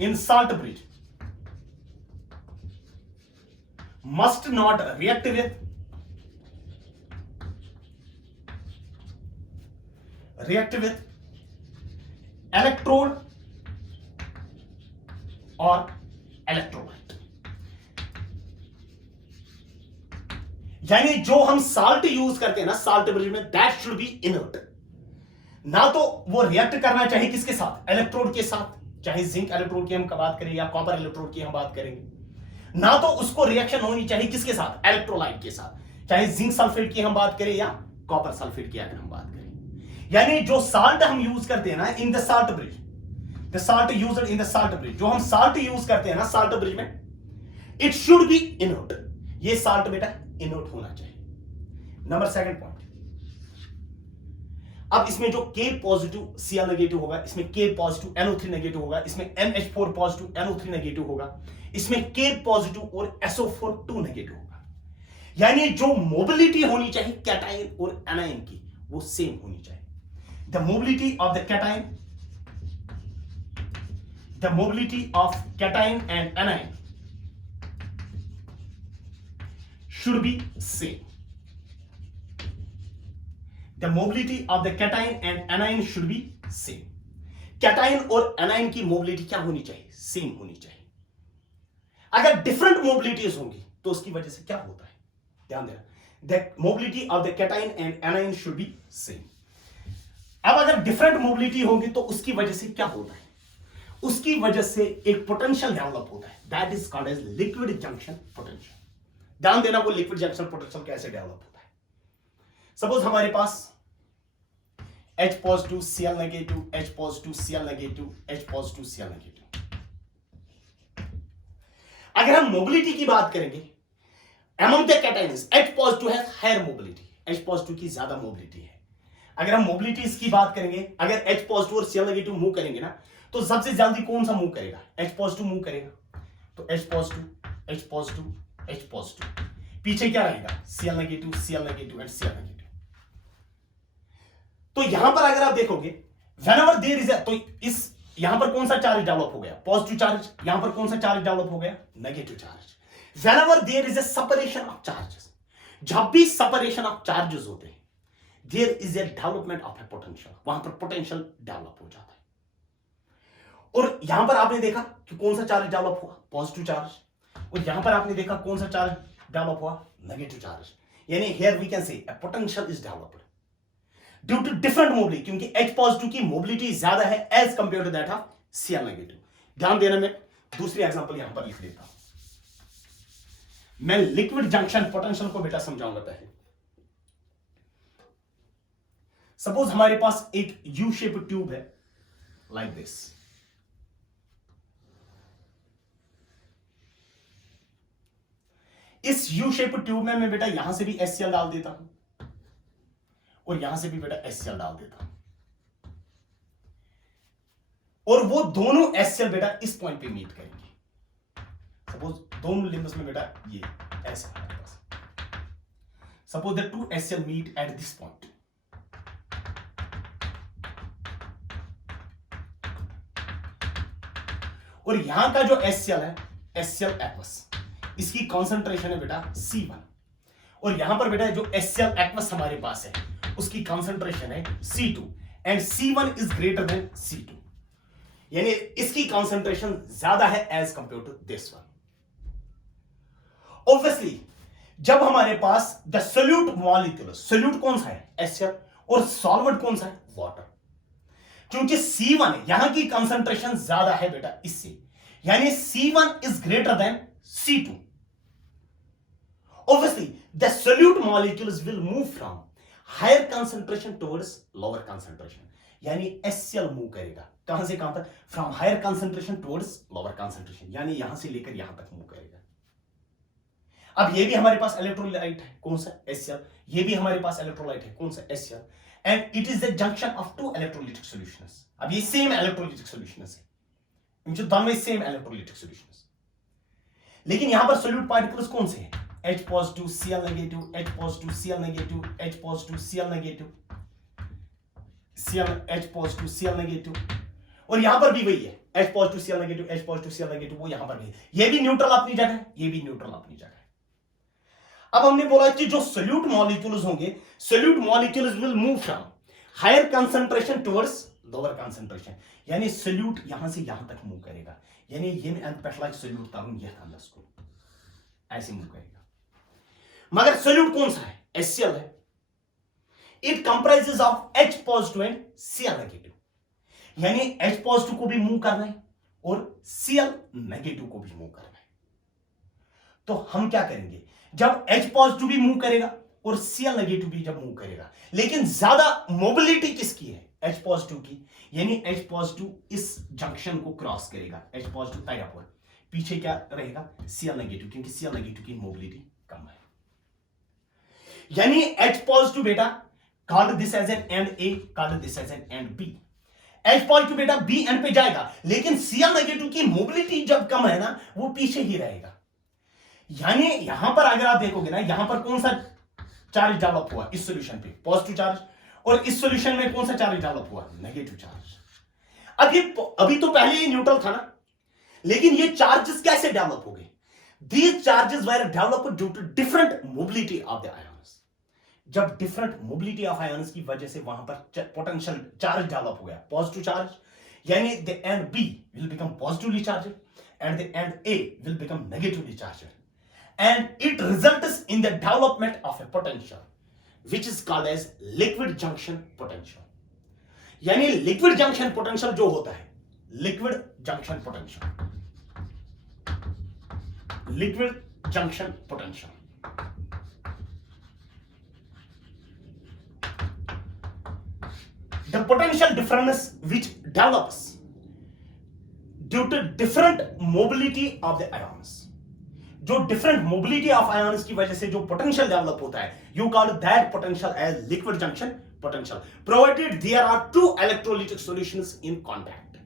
in salt bridge must not react with electrode or electrolyte। यानी जो हम साल्ट यूज करते हैं ना साल्ट ब्रिज में, दैट शुड बी इनर्ट। ना तो वो रिएक्ट करना चाहिए किसके साथ, इलेक्ट्रोड के साथ, चाहे जिंक इलेक्ट्रोड की हम बात करें या कॉपर इलेक्ट्रोड की हम बात करेंगे। ना तो उसको रिएक्शन होनी चाहिए किसके साथ, इलेक्ट्रोलाइट के साथ, चाहे जिंक सल्फेट की हम बात करें या कॉपर सल्फेट की अगर हम बात करें। यानी जो साल्ट हम यूज करते हैं ना इन the salt bridge, the salt used in the salt bridge, जो हम साल्ट यूज करते हैं ना साल्ट ब्रिज में, इट शुड बी इनर्ट। ये साल्ट बेटा इनर्ट होना चाहिए। नंबर सेकंड पॉइंट, अब इसमें जो K पॉजिटिव Cl नेगेटिव होगा, इसमें K पॉजिटिव NO3 नेगेटिव होगा, इसमें NH4 पॉजिटिव NO3 नेगेटिव होगा, इसमें K पॉजिटिव और SO4 2 नेगेटिव होगा। यानी जो मोबिलिटी होनी चाहिए कैटायन और एनायन की, वो सेम होनी चाहिए। The mobility of the cation, the mobility of cation and anion should be same। The mobility of the cation and anion should be same। Cation और एनायन की मोबिलिटी क्या होनी चाहिए, सेम होनी चाहिए। अगर डिफरेंट मोबिलिटीज होंगी तो उसकी वजह से क्या होता है, ध्यान देना, the mobility of the cation and anion should be same. अब अगर डिफरेंट मोबिलिटी होगी तो उसकी वजह से क्या होता है, उसकी वजह से एक पोटेंशियल डेवलप होता है, that is called as liquid junction potential. ध्यान देना वो लिक्विड जंक्शन पोटेंशियल कैसे डेवलप होता है। सपोज हमारे पास H positive Cl negative, H positive Cl negative, H positive Cl negative. अगर हम मोबिलिटी की बात करेंगे among the cations, H positive है हायर मोबिलिटी, H पॉजिटिव की ज्यादा मोबिलिटी है। अगर हम मोबिलिटीज की बात करेंगे, अगर H पॉजिटिव और Cl नेगेटिव मूव करेंगे ना, तो सबसे जल्दी कौन सा मूव करेगा, H पॉजिटिव मूव करेगा। तो H positive, H positive, H positive, पीछे क्या रहेगा, Cl negative, Cl negative and Cl negative. तो यहां पर अगर आप देखोगे whenever there is a, तो इस यहां पर कौन सा चार्ज डेवलप हो गया, पॉजिटिव चार्ज। यहां पर कौन सा चार्ज डेवलप हो गया, negative charge. whenever there is a separation of charges, जब भी सेपरेशन ऑफ चार्जेस होते हैं, there is a development of a potential, वहां पर पोटेंशियल डेवलप हो जाता है। और यहां पर आपने देखा कि कौन सा चार्ज डेवलप हुआ, पॉजिटिव चार्ज, और यहां पर आपने देखा कौन सा चार्ज डेवलप हुआ, नेगेटिव चार्ज। यानी here we can say a potential is developed due to different mobility, क्योंकि H पॉजिटिव की मोबिलिटी ज्यादा है as compare to that of Cl negative. ध्यान देना, मैं दूसरी एग्जांपल यहां पर लिख देता हूं। मैं लिक्विड जंक्शन पोटेंशियल को बेटा समझाऊंगा पहले। सपोज हमारे पास एक यू शेप ट्यूब है लाइक दिस। इस यू शेप ट्यूब में मैं बेटा यहां से भी HCl डाल देता हूं और यहां से भी बेटा HCl डाल देता हूं, और वो दोनों HCl बेटा इस पॉइंट पे मीट करेंगे। सपोज दोनों लिम्ब्स में बेटा ये ऐसे हमारे पास, suppose the two HCl meet at this point. और यहां का जो HCl है, HCl एक्वस, इसकी कॉन्सेंट्रेशन है बेटा C1, और यहां पर बेटा जो HCl एक्वस हमारे पास है उसकी कॉन्सेंट्रेशन है C2, and C1 is greater than C2, यानी इसकी कॉन्सेंट्रेशन ज्यादा है as compare to this one. Obviously जब हमारे पास द सोल्यूट मॉलिक्यूल, सोल्यूट कौन सा है, HCl, और सॉल्वेंट कौन सा है, वाटर, क्योंकि C1 यहां की कॉन्सेंट्रेशन ज्यादा है बेटा इससे, यानी C1 is greater than C2। Obviously, the solute molecules will move from higher concentration towards lower concentration. यानी HCl मूव करेगा कहां से कहां तक, from higher concentration towards lower concentration, यानी यहां से लेकर यहां तक मूव करेगा। अब ये भी हमारे पास इलेक्ट्रोलाइट है, कौन सा, HCl, ये भी हमारे पास इलेक्ट्रोलाइट है, कौन सा, HCl, and it is the junction of two electrolytic solutions. अब ये सेम इलेक्ट्रोलाइटिक सॉल्यूशंस है, जो दोनों सेम इलेक्ट्रोलाइटिक सॉल्यूशंस, लेकिन यहां पर सोल्यूट पार्टिकल्स कौन से हैं, H positive Cl negative, H positive Cl negative, H positive Cl negative, H positive Cl negative, और यहां पर भी वही है, H positive Cl negative, H positive Cl negative, वो यहां पर भी, ये भी न्यूट्रल अपनी जगह है, ये भी न्यूट्रल अपनी जगह है। अब हमने बोला कि जो सोल्यूट मॉलिक्यूल्स होंगे, solute molecules will move from higher concentration towards lower concentration, यानी सोल्यूट यहां से यहां तक मूव करेगा, यानी ये एंड सोल्यूट तारुन यह था इसको ऐसे मूव करेगा। मगर सोल्यूट कौन सा है, HCl है, it comprises of H positive and Cl negative, यानी H पॉजिटिव को भी मूव करना है और Cl नेगेटिव को भी मूव करना है। तो हम क्या करेंगे, जब H पॉजिटिव भी मूव करेगा और Cl नेगेटिव भी जब मूव करेगा, लेकिन ज्यादा मोबिलिटी किसकी है, H पॉजिटिव की, यानी H पॉजिटिव इस जंक्शन को क्रॉस करेगा, H पॉजिटिव टाई अपवर्ड, पीछे क्या रहेगा, Cl नेगेटिव, क्योंकि Cl नेगेटिव की मोबिलिटी कम है। यानी H पॉजिटिव बेटा called this as an end A, called this as an end B. H positive बेटा B एंड पे जाएगा, लेकिन Cl नेगेटिव की मोबिलिटी जब कम है ना, वो पीछे ही रहेगा। यानी यहां पर अगर आप देखोगे ना, यहां पर कौन सा चार्ज डेवलप हुआ इस सॉल्यूशन पे, पॉजिटिव चार्ज, और इस सॉल्यूशन में कौन सा चार्ज डेवलप हुआ, नेगेटिव चार्ज। अभी तो पहले ही न्यूट्रल था ना, लेकिन ये चार्जेस कैसे डेवलप हो गए, these charges were developed due to different mobility of the ions. जब डिफरेंट मोबिलिटी ऑफ आयन्स की वजह से वहां पर पोटेंशियल चार्ज डेवलप हो गया, पॉजिटिव चार्ज, यानी the end B will become positively charged and the end A will become negatively charged, and it results in the development of a potential which is called as liquid junction potential. यानी liquid junction potential जो होता है, liquid junction potential, liquid junction potential, the potential difference which develops due to different mobility of the ions, जो different mobility of ions की वजह से जो potential develop होता है, you call that potential as liquid junction potential, provided there are two electrolytic solutions in contact.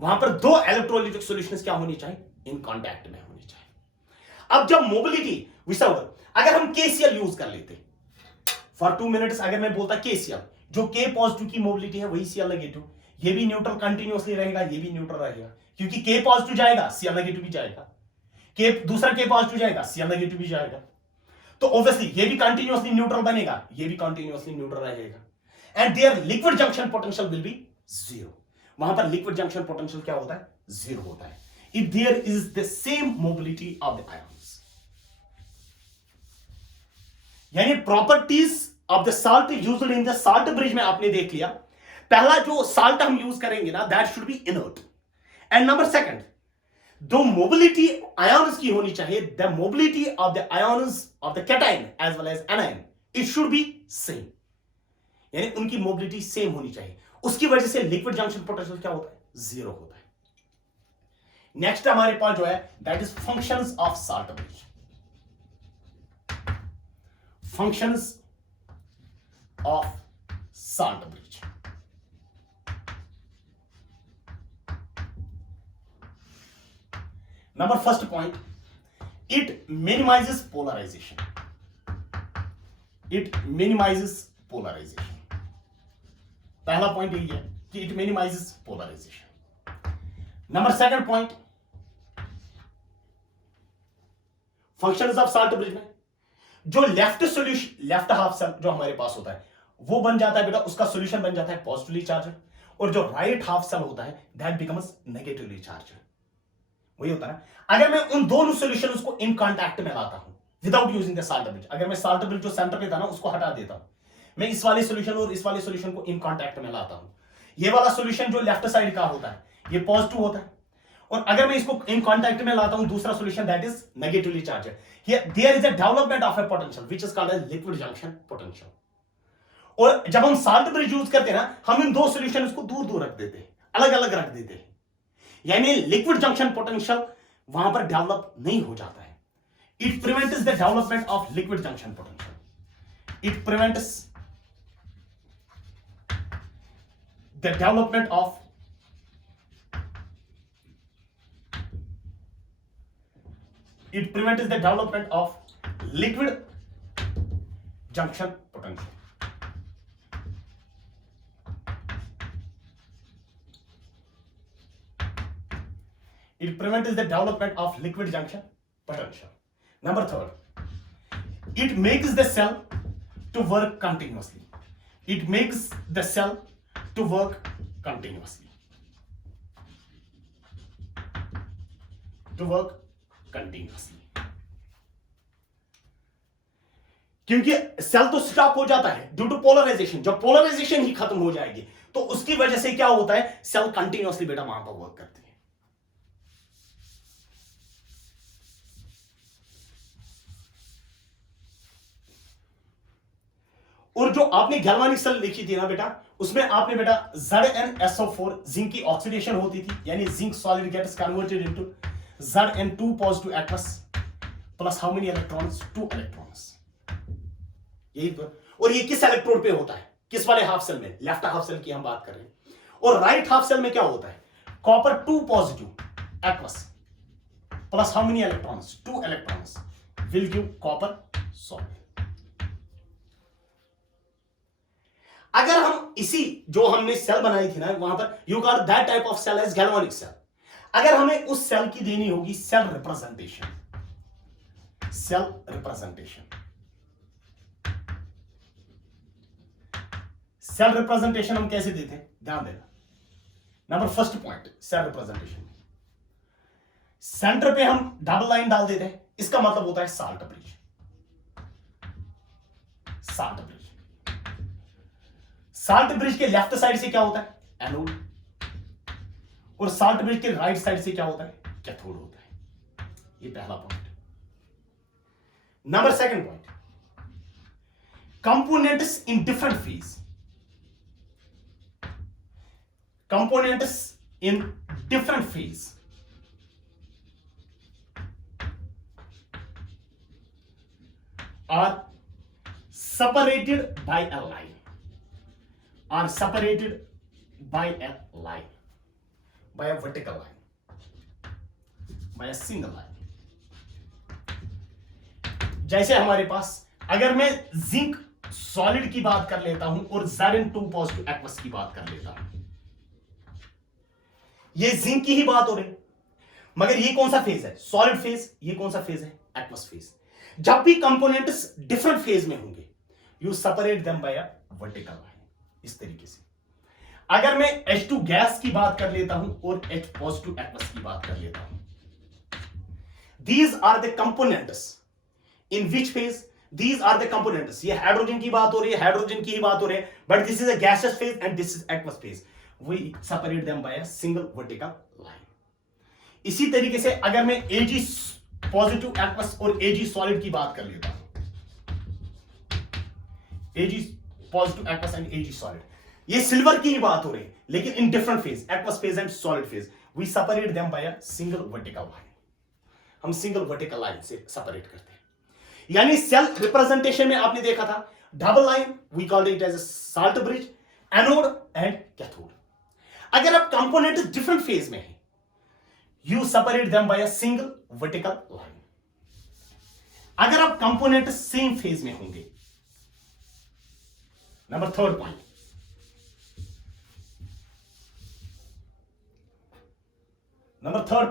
वहां पर दो electrolytic solutions क्या होनी चाहिए, in contact में होनी चाहिए. अब जब mobility विसर्ग, अगर हम KCl यूज कर लेते for 2 minutes, अगर मैं बोलता KCl, जो K पॉजिटिव की मोबिलिटी है वही Cl नेगेटिव, ये भी न्यूट्रल कंटिन्यूअसली रहेगा, ये भी न्यूट्रल रहेगा, क्योंकि K पॉजिटिव जाएगा Cl नेगेटिव भी जाएगा, K दूसरा K पॉजिटिव जाएगा Cl नेगेटिव भी जाएगा, तो ऑब्वियसली ये भी कंटिन्यूअसली न्यूट्रल बनेगा, ये भी कंटिन्यूअसली न्यूट्रल रहेगा, and there liquid junction potential will be zero. वहां पर लिक्विड जंक्शन पोटेंशियल क्या होता है, जीरो होता है, if there is the same mobility of the ions. यानी properties of the salt used in the salt bridge में आपने देख लिया, पहला जो साल्ट हम यूज करेंगे ना, that should be inert. And number second, दो मोबिलिटी आयंस की होनी चाहिए, the mobility of the ions of the cation as well as anion, it should be same. यानी उनकी मोबिलिटी सेम होनी चाहिए, उसकी वजह से लिक्विड जंक्शन पोटेंशियल क्या होता है, जीरो होता है. नेक्स्ट हमारे पास जो है that is functions of salt bridge. Functions of salt bridge. Number first point, it minimizes polarization. It minimizes polarization. पहला पॉइंट यही है कि it minimizes polarization. Number second point, functions of salt bridge में जो left solution, left half cell जो हमारे पास होता है वो बन जाता है बेटा, उसका सॉल्यूशन बन जाता है पॉजिटिवली चार्ज, और जो राइट हाफ सेल होता है दैट बिकम्स नेगेटिवली चार्ज. वही होता है. अगर मैं उन दोनों सॉल्यूशंस को इन कांटेक्ट में लाता हूं without using the salt bridge, अगर मैं साल्ट ब्रिज जो सेंटर पे था ना उसको हटा देता हूं, मैं इस वाले सॉल्यूशन और इस वाले सॉल्यूशन को इन कांटेक्ट में लाता हूं, ये वाला सॉल्यूशन जो लेफ्ट साइड का होता है ये पॉजिटिव होता है, और अगर मैं इसको इन कांटेक्ट में लाता हूं दूसरा solution that is negatively charged. Here there is a development of a potential which is called as liquid junction potential. और जब हम साल्ट ब्रिज यूज करते हैं ना, हम इन दो सॉल्यूशंस को दूर दूर रख देते हैं, अलग अलग रख देते हैं, यानी लिक्विड जंक्शन पोटेंशियल वहां पर डेवलप नहीं हो जाता है. It prevents the development of liquid junction potential. It prevents the development of it prevents the development of liquid junction potential. It prevents the development of liquid junction potential. Number third, it makes the cell to work continuously. It makes the cell to work continuously. To work continuously, क्योंकि cell तो stop हो जाता है due to polarisation. जब polarisation ही खत्म हो जाएगी तो उसकी वजह से क्या होता है, सेल कंटिन्यूअसली बेटा वहां पर वर्क करती है. और जो आपने गैल्वानिक सेल लिखी थी ना बेटा, उसमें आपने बेटा ZnSO4 जिंक की ऑक्सीडेशन होती थी, यानी zinc solid gets converted into Zn2 positive aqueous plus how many electrons, 2 electrons. यही तो. और ये किस इलेक्ट्रोड पे होता है, किस वाले हाफ सेल में, लेफ्ट हाफ सेल की हम बात कर रहे हैं. और राइट हाफ सेल में क्या होता है, copper 2 positive aqueous plus how many electrons, 2 electrons will give copper solid. अगर हम इसी जो हमने सेल बनाई थी ना वहां पर, you got that type of cell as galvanic cell. अगर हमें उस सेल की देनी होगी cell representation, cell representation, cell representation हम कैसे देते हैं, ध्यान देना. Number first point, cell representation, centre पे हम डबल लाइन डाल देते हैं, इसका मतलब होता है salt bridge. Salt bridge, salt bridge के लेफ्ट साइड से क्या होता है, एनोड, और साल्ट ब्रिज के राइट साइड से क्या होता है, कैथोड होता है। ये पहला point. Number second point, components in different phase, components in different phase are separated by a line, are separated by a line, by a vertical line, by a single line। जैसे हमारे पास अगर मैं zinc solid की बात कर लेता हूं और Zn2 पॉजिटिव एक्वस की बात कर लेता हूं, ये जिंक की ही बात हो रही, मगर ये कौन सा फेज है, सॉलिड फेज, ये कौन सा फेज है, एक्वस फेज। जब भी कंपोनेंट्स डिफरेंट फेज में होंगे, you separate them by a vertical line, इस तरीके से। अगर मैं H2 गैस की बात कर लेता हूं और H पॉजिटिव एक्वस की बात कर लेता हूं, these are the components in which phase, these are the components, ये हाइड्रोजन की बात हो रही है, हाइड्रोजन की ही बात हो रही है, but this is a gaseous phase and this is aqueous phase, we separate them by a single vertical line। इसी तरीके से अगर मैं Ag पॉजिटिव एक्वस और Ag सॉलिड की बात कर लेता हूं, Ag positive aqueous and Ag solid, ये सिल्वर की ही बात हो रही है, लेकिन in different phase, aqueous phase and solid phase, we separate them by a single vertical line. हम सिंगल वर्टिकल लाइन से सेपरेट करते हैं। यानी सेल रिप्रेजेंटेशन में आपने देखा था double line, we called it as a salt bridge, anode and cathode. अगर आप कंपोनेंट डिफरेंट फेज में है, you separate them by a single vertical line. अगर आप कंपोनेंट सेम फेज में होंगे, number third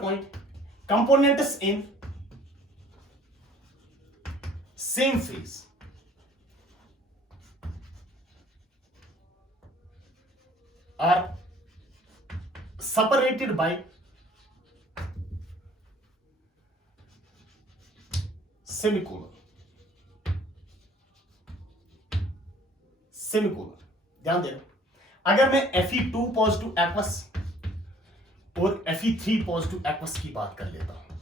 point, components in same phase are separated by semicolon, ध्यान देना। अगर मैं Fe2 पॉजिटिव एक्वस और Fe3 पॉजिटिव एक्वस की बात कर लेता हूं,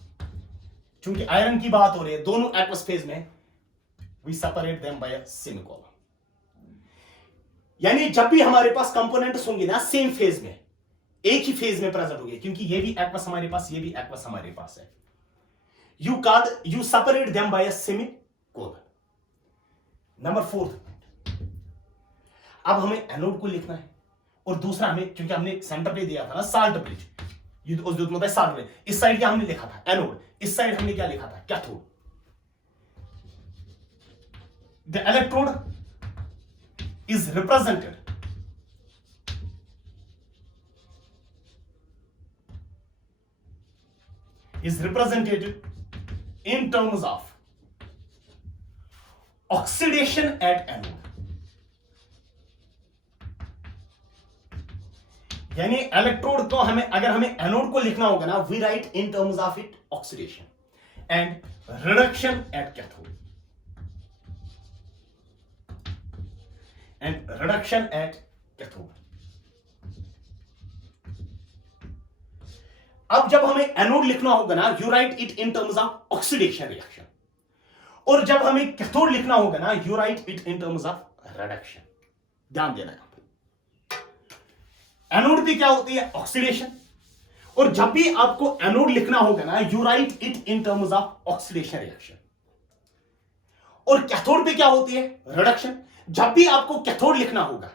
चूंकि आयरन की बात हो रही है, दोनों एक्वस फेज में, we separate them by a semicolon. यानी जब भी हमारे पास कंपोनेंट्स होंगे ना सेम फेज में, एक ही फेज में प्रेजेंट होंगे, क्योंकि ये भी एक्वस हमारे पास, ये भी एक्वस हमारे पास है, you separate them by a semicolon. Number fourth, अब हमें एनोड को लिखना है और दूसरा हमें, क्योंकि हमने सेंटर पे दिया था ना साल्ट ब्रिज, ये उस मतलब है साल्ट ब्रिज, इस साइड क्या हमने लिखा था एनोड, इस साइड हमने क्या लिखा था cathode. The electrode is represented in terms of oxidation at anode। यानी इलेक्ट्रोड को हमें, अगर हमें एनोड को लिखना होगा ना, we write in terms of it oxidation and reduction at cathode, अब जब हमें एनोड लिखना होगा ना, you write it in terms of oxidation reaction, और जब हमें कैथोड लिखना होगा ना, you write it in terms of reduction. ध्यान देना, यहां पे एनोड भी क्या होती है ऑक्सीडेशन, और जब भी आपको एनोड लिखना होगा ना, you write it in terms of oxidation reaction, और कैथोड पे क्या होती है रिडक्शन। जब भी आपको कैथोड लिखना होगा,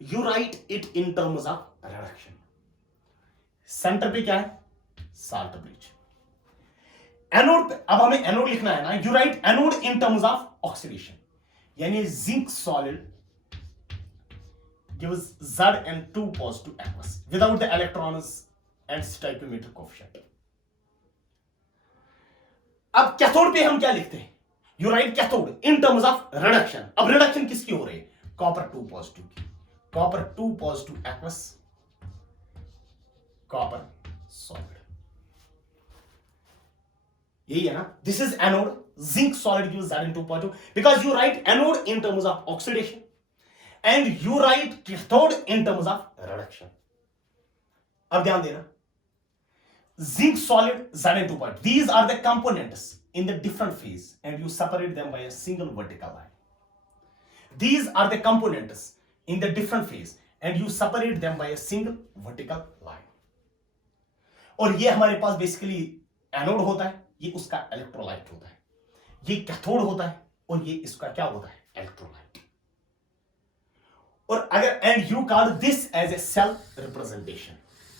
you write it in terms of reduction. Centre पे क्या है साल्ट ब्रिज, एनोड पे अब हमें एनोड लिखना है ना, you write anode in terms of oxidation, यानी zinc solid gives Zn2 positive aqueous without the electrons and stoichiometric coefficient। अब कैथोड पे हम क्या लिखते हैं, you right cathode in terms of reduction. अब रिडक्शन किसकी हो रही है, कॉपर 2 पॉजिटिव की, copper 2 positive aqueous, copper solid, यही है ना, this is anode, zinc solid gives Zn2 positive because you write anode in terms of oxidation and you write cathode in terms of reduction. अब ध्यान देना, zinc solid Zn2 part, these are the components in the different phase and you separate them by a single vertical line. These are the components in the different phase and you separate them by a single vertical line. और ये हमारे पास basically anode होता है, ये उसका electrolyte होता है, ये कैथोड होता है और ये इसका क्या होता है, इलेक्ट्रोलाइट. और अगर and you call this as a cell representation,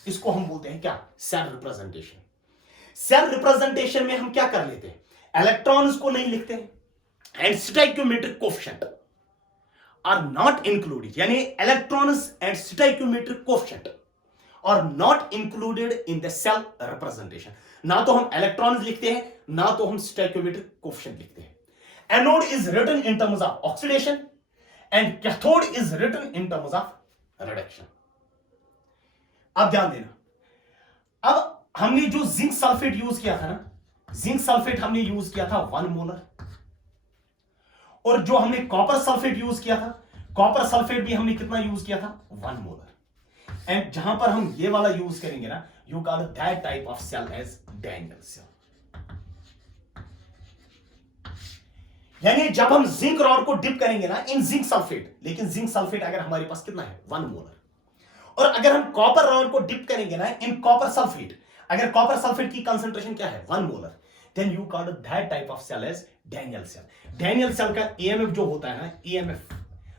इसको हम बोलते हैं क्या, सेल रिप्रेजेंटेशन. सेल रिप्रेजेंटेशन में हम क्या कर लेते हैं, इलेक्ट्रॉन्स को नहीं लिखते हैं and stoichiometric coefficient are not included, यानी electrons and stoichiometric coefficient are not included in the cell representation. ना तो हम इलेक्ट्रॉन्स लिखते हैं, ना तो हम स्टोइकियोमेट्रिक कोएफिशिएंट लिखते हैं. Anode is written in terms of oxidation and cathode is written in terms of reduction. अब ध्यान देना, अब हमने जो जिंक सल्फेट यूज किया था ना, जिंक सल्फेट हमने यूज किया था 1 मोलर, और जो हमने कॉपर सल्फेट यूज किया था, कॉपर सल्फेट भी हमने कितना यूज किया था, 1 मोलर. एंड जहां पर हम ये वाला यूज करेंगे ना, you call that type of cell as Daniell cell. यानी जब हम जिंक रॉड को डिप करेंगे ना इन जिंक सल्फेट, लेकिन जिंक सल्फेट अगर हमारे पास कितना है, 1 मोलर, और अगर हम कॉपर रॉड को डिप करेंगे ना इन कॉपर सल्फेट, अगर कॉपर सल्फेट की कंसंट्रेशन क्या है, 1 molar, then you call that type of cell as Daniell cell. Daniell cell का ईएमएफ जो होता है ना, EMF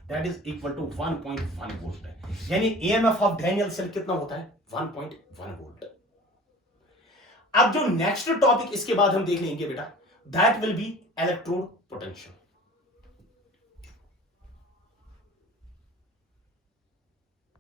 that is equal to 1.1 volt है. यानी ईएमएफ ऑफ डैनियल सेल कितना होता है, 1.1 वोल्ट. अब जो नेक्स्ट टॉपिक इसके बाद हम देख लेंगे बेटा, that will be electrode potential.